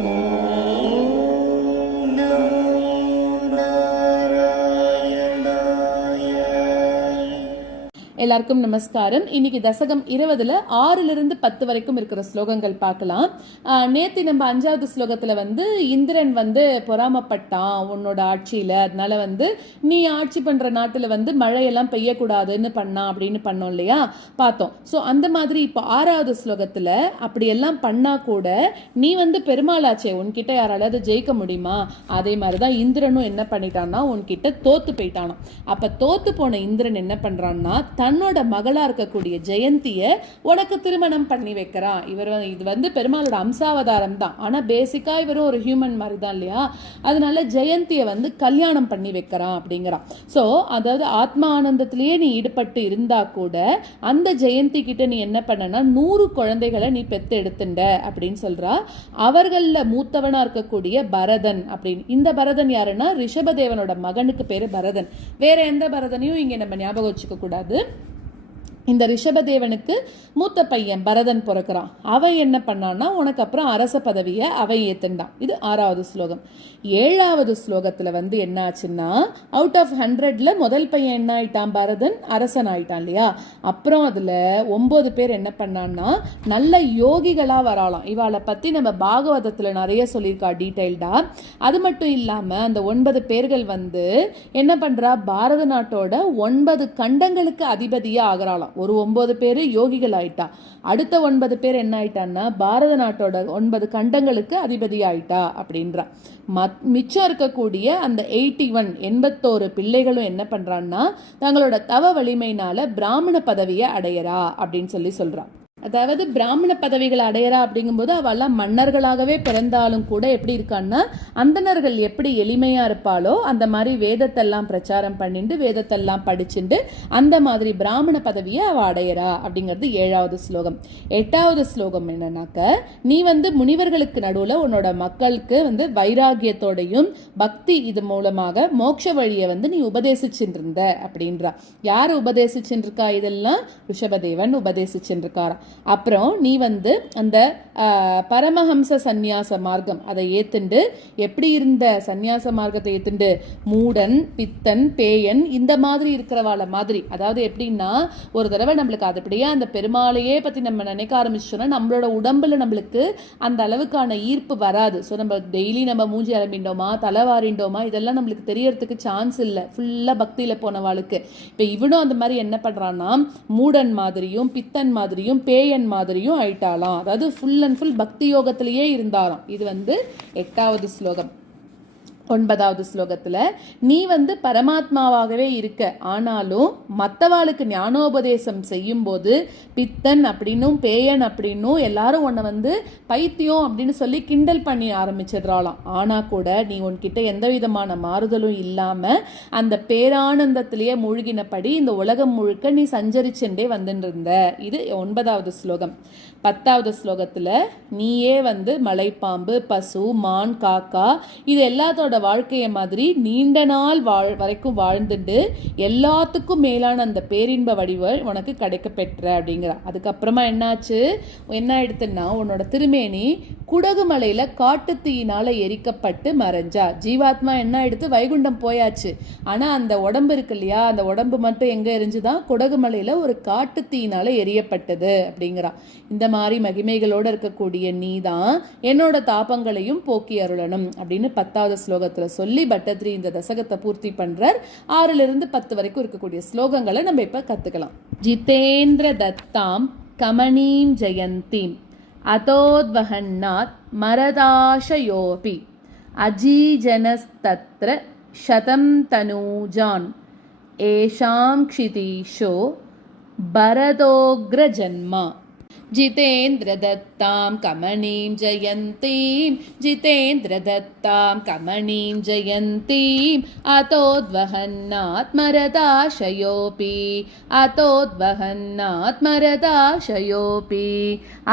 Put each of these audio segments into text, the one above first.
お எல்லாருக்கும் நமஸ்காரம். இன்னைக்கு தசகம் இருபதுல ஆறுல இருந்து பத்து வரைக்கும் இருக்கிற ஸ்லோகங்கள் பார்க்கலாம். நேற்று நம்ம அஞ்சாவது ஸ்லோகத்துல வந்து இந்திரன் வந்து பொறாமப்பட்டான் உன்னோட ஆட்சியில. அதனால வந்து நீ ஆட்சி பண்ற நாட்டுல வந்து மழையெல்லாம் பெய்யக்கூடாதுன்னு பண்ணான் அப்படின்னு பண்ணோம் இல்லையா? பார்த்தோம். ஸோ அந்த மாதிரி இப்போ ஆறாவது ஸ்லோகத்துல அப்படியெல்லாம் பண்ணா கூட நீ வந்து பெருமாளாச்சே உன்கிட்ட யாராலாவது ஜெயிக்க முடியுமா? அதே மாதிரி தான் இந்திரனும் என்ன பண்ணிட்டான்னா உன்கிட்ட தோத்து போயிட்டானா அப்ப தோத்து போன இந்திரன் என்ன பண்றான்னா தன்னோட மகளாக இருக்கக்கூடிய ஜெயந்தியை உனக்கு திருமணம் பண்ணி வைக்கிறான். இவர் இது வந்து பெருமாளோட அம்சாவதாரம் தான். ஆனால் பேசிக்காக இவரும் ஒரு ஹியூமன் மாதிரி தான் இல்லையா? அதனால ஜெயந்தியை வந்து கல்யாணம் பண்ணி வைக்கிறான் அப்படிங்கிறான். ஸோ அதாவது ஆத்மா ஆனந்தத்திலேயே நீ ஈடுபட்டு இருந்தா கூட அந்த ஜெயந்தி கிட்ட நீ என்ன பண்ணனா நூறு குழந்தைகளை நீ பெத்து எடுத்துண்ட அப்படின்னு சொல்றா. அவர்களில் மூத்தவனா இருக்கக்கூடிய பரதன் அப்படின்னு. இந்த பரதன் யாருன்னா ரிஷபதேவனோட மகனுக்கு பேரு பரதன். வேற எந்த பரதனையும் இங்க நம்ம ஞாபகம் வச்சுக்க கூடாது. இந்த ரிஷபதேவனுக்கு மூத்த பையன் பரதன் பிறக்கிறான். அவன் என்ன பண்ணான்னா உனக்கு அப்புறம் அரச பதவியை அவன் ஏத்துண்டான் இது ஆறாவது ஸ்லோகம். ஏழாவது ஸ்லோகத்தில் வந்து என்ன ஆச்சுன்னா அவுட் ஆஃப் ஹண்ட்ரட்ல முதல் பையன் என்ன ஆயிட்டான்? பரதன் அரசன் ஆயிட்டான் இல்லையா? அப்புறம் அதில் ஒன்பது பேர் என்ன பண்ணான்னா நல்ல யோகிகளாக வராலாம் இவாளை பற்றி நம்ம பாகவதத்தில் நிறைய சொல்லியிருக்கா டீட்டெயில்டாக அது மட்டும் இல்லாமல் அந்த ஒன்பது பேர்கள் வந்து என்ன பண்ணுறா பாரத நாட்டோட ஒன்பது கண்டங்களுக்கு அதிபதியாக ஆகிறாளாம். ஒரு ஒன்பது பேர் யோகிகள் ஆயிட்டா. அடுத்த ஒன்பது பேர் என்ன ஆயிட்டான்னா பாரத நாட்டோட ஒன்பது கண்டங்களுக்கு அதிபதி ஆயிட்டா அப்படின்றா. மத் மிச்சம் இருக்கக்கூடிய அந்த எயிட்டி ஒன் எண்பத்தோரு பிள்ளைகளும் என்ன பண்ணுறான்னா தங்களோட தவ வலிமையினால பிராமண பதவியை அடையறா அப்படின்னு சொல்லி சொல்கிறான் அதாவது பிராமண பதவிகள் அடையறா அப்படிங்கும்போது அவெல்லாம் மன்னர்களாகவே பிறந்தாலும் கூட எப்படி இருக்கான்னா அந்தணர்கள் எப்படி எளிமையாக இருப்பாளோ அந்த மாதிரி வேதத்தெல்லாம் பிரச்சாரம் பண்ணிட்டு வேதத்தெல்லாம் படிச்சுட்டு அந்த மாதிரி பிராமண பதவியை அவள் அடையறா அப்படிங்கிறது ஏழாவது ஸ்லோகம். எட்டாவது ஸ்லோகம் என்னன்னாக்க நீ வந்து முனிவர்களுக்கு நடுவில் உன்னோட மக்களுக்கு வந்து வைராகியத்தோடையும் பக்தி இது மூலமாக மோட்ச வழியை வந்து நீ உபதேசிச்சுட்டு இருந்த அப்படின்றா. யார் உபதேசிச்சுட்டு இருக்கா இதெல்லாம்? ரிஷபதேவன் உபதேசிச்சுட்டு இருக்காரா அப்புறம் நீ வந்து அந்த ஆஹ், பரமஹம்ச சந்நியாச மார்க்கம் அதை ஏத்துண்டு எப்படி இருந்த சந்நியாச மார்க்கத்தை ஏத்துண்டு மூடன் பித்தன் பேயன் இந்த மாதிரி இருக்கிறவாள மாதிரி. அதாவது எப்படின்னா ஒரு தடவை நம்மளுக்கு அதுபடியே அந்த பெருமாளையே பத்தி நம்ம நினைக்க ஆரம்பிச்சோன்னா நம்மளோட உடம்புல நம்மளுக்கு அந்த அளவுக்கான ஈர்ப்பு வராது. ஸோ நம்ம டெய்லி நம்ம மூஞ்சி அலம்பிண்டோமா தலை வாரிண்டோமா இதெல்லாம் நம்மளுக்கு தெரியறதுக்கு சான்ஸ் இல்லை. ஃபுல்லாக பக்தியில் போனவாளுக்கு. இப்போ இவனும் அந்த மாதிரி என்ன பண்ணுறான்னா மூடன் மாதிரியும் பித்தன் மாதிரியும் கேஎன் மாதிரியும் ஆயிட்டாலாம் அதாவது ஃபுல் அண்ட் ஃபுல் பக்தி யோகத்திலேயே இருந்தாராம். இது வந்து எட்டாவது ஸ்லோகம். ஒன்பதாவது ஸ்லோகத்தில் நீ வந்து பரமாத்மாவாகவே இருக்க. ஆனாலும் மற்றவாளுக்கு ஞானோபதேசம் செய்யும்போது பித்தன் அப்படின்னும் பேயன் அப்படின்னும் எல்லாரும் உன்னை வந்து பைத்தியம் அப்படின்னு சொல்லி கிண்டல் பண்ணி ஆரம்பிச்சிடுறாளாம். ஆனால் கூட நீ உன்கிட்ட எந்த விதமான மாறுதலும் இல்லாமல் அந்த பேரானந்தத்திலேயே மூழ்கினபடி இந்த உலகம் முழுக்க நீ சஞ்சரிச்சுட்டே வந்துட்டு இருந்த இது ஒன்பதாவது ஸ்லோகம். பத்தாவது ஸ்லோகத்தில் நீயே வந்து மலைப்பாம்பு பசு மான் காக்கா இது எல்லாத்தோட வாழ்க்கையை மாதிரி நீண்ட நாள் வாழ் வரைக்கும் வாழ்ந்துட்டு எல்லாத்துக்கும் மேலான அந்த பேரின்ப வடிவல் உனக்கு கிடைக்க பெற்ற அப்படிங்கிற. அதுக்கப்புறமா என்னாச்சு? என்ன ஆயிடுத்துன்னா உன்னோட திருமேனி குடகு மலையில் காட்டுத்தீயினால் எரிக்கப்பட்டு மறைஞ்சா. ஜீவாத்மா என்ன எடுத்து வைகுண்டம் போயாச்சு. ஆனால் அந்த உடம்பு இருக்கு இல்லையா? அந்த உடம்பு மட்டும் எங்கே எரிஞ்சுதான் குடகு மலையில் ஒரு காட்டுத்தீயினால் எரியப்பட்டது அப்படிங்கிறா. இந்த மாதிரி மகிமைகளோட இருக்கக்கூடிய நீ தான் என்னோட தாபங்களையும் போக்கி அருளணும் அப்படின்னு பத்தாவது ஸ்லோகம் சொல்லி பட்டத்ரி இந்த தசகத்தை பூர்த்தி பண்றார் ஆறுல இருந்து பத்து வரைக்கும் இருக்கக்கூடிய ஸ்லோகங்களை நம்ம இப்ப கத்துக்கலாம் ஜிதேந்திர தத்தாம் கமனீம் ஜெயந்தீம் அதோத்வஹன்னாத் மரதாஷயோபி அஜீஜனஸ்தத்ர शतं तनूजान् येषां क्षितीशो भरदोग्रजन्म जितेन्द्रदत्तां कमनीं जयन्तीं जितेन्द्रदत्तां कमनीं जयन्तीम् अतोद्वहन्नात्मरदाशयोऽपि अतोद्वहन्नात्मरदाशयोऽपि।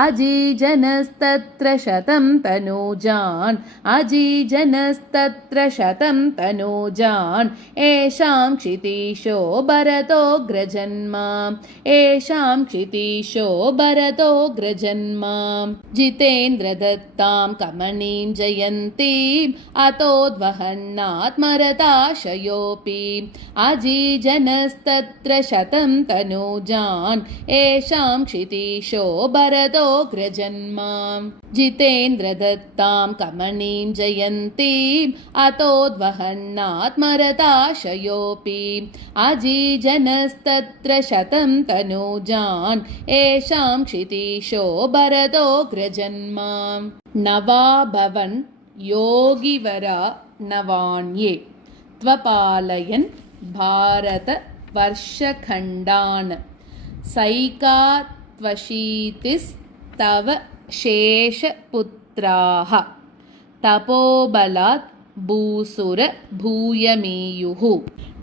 अजीजनस्तत्र शतं तनूजान् अजीजनस्तत्र शतं तनूजान् येषां क्षितीशो भरतोऽग्रजन्म येषां क्षितीशो भरतो भरतोऽग्रजन्मां जितेन्द्रदत्तां कमनीं जयन्तीम् अतोद्वहन्नात्मरताशयोऽपि अजीजनस्तत्र शतं तनूजान्। येषां क्षितीशो भरतोऽग्रजन्मां जितेन्द्रदत्तां कमनीं जयन्तीम् अतोद्वहन्नात्मरताशयोऽपि अजीजनस्तत्र शतं तनूजान्। येषां क्षितीशो भरतोऽग्रजन्मां नवाभवन् योगिवरा नवान्ये त्वपालयन् भारतवर्षखण्डान्। सैका त्वशीतिस्तव शेषपुत्राः। तपोबलात् भूसुर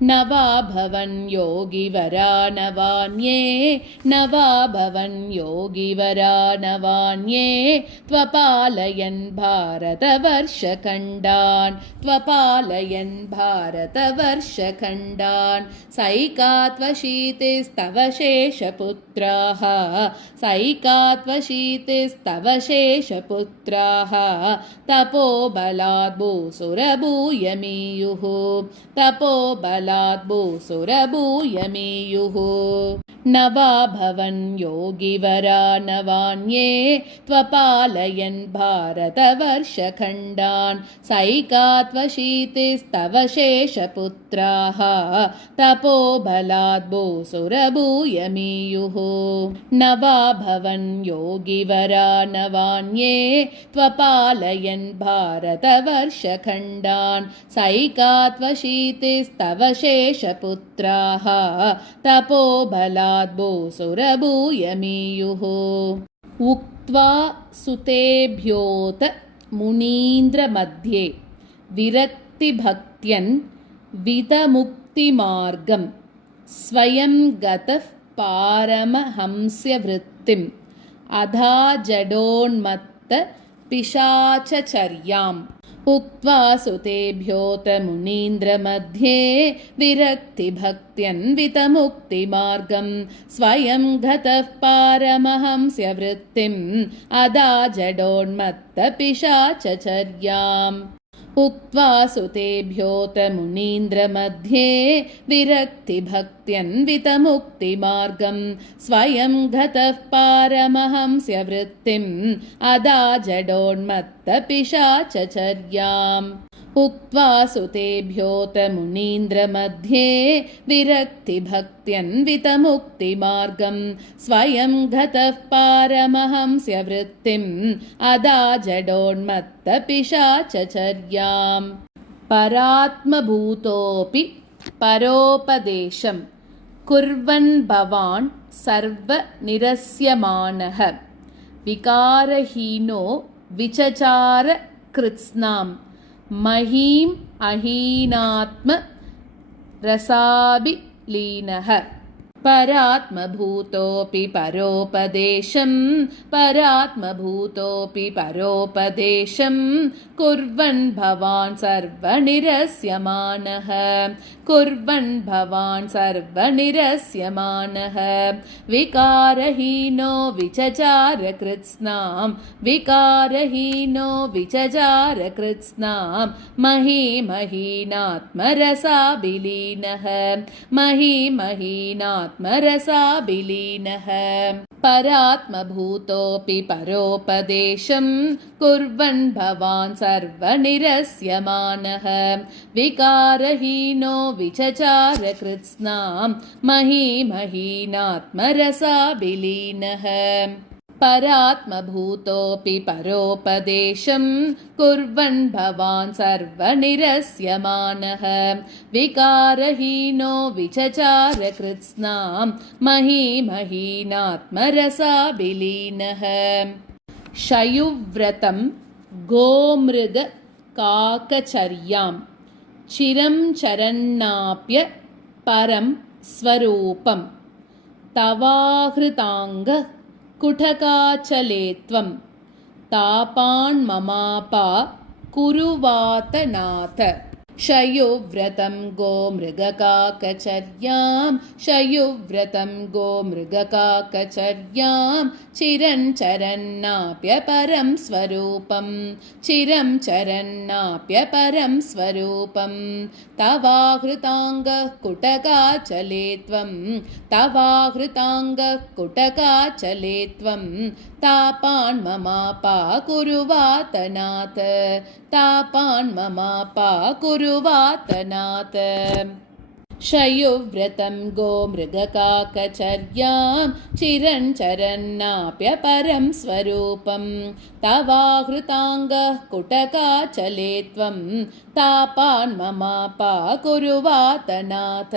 भूयमीयुः नवा भवन् योगिवरा नवान्ये नवा भवन् योगिवरा नवान्ये त्वपालयन् भारतवर्षखण्डान् त्वपालयन् भारतवर्षखण्डान्। सैका त्वशीतिस्तव शेषपुत्राः सैका त्वशीतिस्तव शेषपुत्राः तपोबलात् भूसुरभूयमीयुः तपोबलात् भूसुरभूयमीयुः नवा भवन् योगिवरा नवान्ये त्वपालयन् भारतवर्षखण्डान्। सैका त्वशीतिस्तव शेषपुत्राः। तपोबलात् भूसुरभूयमीयुः नवा भवन् योगिवरा नवान्ये त्वपालयन् भारतवर्षखण्डान्। सैका त्वशीतिस्तव शेषपुत्राः। तपोबलात् भूसुरभूयमीयुः उक्त्वा सुतेभ्योत मुनीन्द्रमध्ये विरक्तिभक्त्यन् वितमुक्तिमार्गं स्वयं गतः पारमहंस्यवृत्तिम्। अधा जडोन्मत्त पिशाचचर्याम्। उक्त्वा सुतेभ्योत मुनीन्द्रमध्ये विरक्तिभक्त्यन्वितमुक्तिमार्गं स्वयं गतः पारमहंस्य वृत्तिम् अदा जडोन्मत्तपिशाचचर्याम् उक्त्वा सुतेभ्योत मुनीन्द्रमध्ये विरक्तिभक्त्यन्वितमुक्तिमार्गं स्वयं गतः पारमहंस्य वृत्तिम् अदा जडोन्मत्तपिशाचचर्याम् उक्त्वा सुतेभ्योत मुनीन्द्रमध्ये विरक्तिभक्त्यन्वितमुक्तिमार्गं स्वयं गतः पारमहंस्य वृत्तिम् अदा जडोन्मत्तपिशाचचर्याम् परात्मभूतोऽपि परोपदेशं कुर्वन् भवान् सर्वनिरस्यमानः। विकारहीनो विचचार कृत्स्नाम् மஹீம் அஹீனாத்ம ரசாபி லீனக परात्मभूतोऽपि परोपदेशं परात्मभूतोऽपि परोपदेशं कुर्वन् भवान् सर्वनिरस्यमानः कुर्वन् भवान् सर्वनिरस्यमानः। विकारहीनो विचचारकृत्स्नां विकारहीनो विचचारकृत्स्नां महीमहीनात्मरसाभिलीनः महीमहीनात्मरसाभिलीनः परात्मभूतोऽपि परोपदेशं कुर्वन् भवान् सर्वनिरस्यमानः। विकारहीनो विचचारकृत्स्नां महीमहीनात्मरसाभिलीनः परात्मभूतोऽपि परोपदेशं कुर्वन् भवान् सर्वनिरस्यमानः। विकारहीनो विचचारकृत्स्नां महीमहीनात्मरसाभिलीनः शयुव्रतं गोमृगकाकचर्यां चिरं चरन्नाप्य परं स्वरूपं तवाहृताङ्ग कुठकाचले त्वं तापान्ममापा कुरुवातनाथ शयुव्रतं गोमृगकाकचर्यां शयुव्रतं गोमृगकाकचर्यां चिरं चरन्नाप्यपरं स्वरूपं चिरं चरन्नाप्यपरं स्वरूपं। तवाहृताङ्गः कुटकाचले त्वं तवाहृताङ्गः कुटकाचले त्वं तापान् ममापा कुरुवातनाथ तापान् ममापा कुरुवातनाथ शयुव्रतं गोमृगकाकचर्यां चिरं चरन्नाप्यपरं स्वरूपं। तवाहृताङ्गः कुटकाचले त्वं। तापान् ममापा कुरुवातनाथ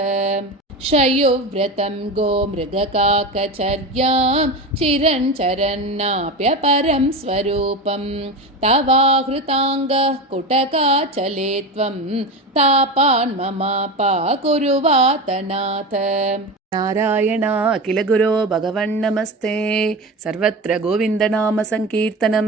शयुव्रतं गोमृगकाकचर्यां चिरं चरन्नाप्यपरं स्वरूपं तवाहृताङ्गः कुटकाचले त्वं तापान् ममापा कुरुवातनाथ नारायण अखिलगुरो भगवन्नमस्ते। सर्वत्र गोविन्दनामसङ्कीर्तनम्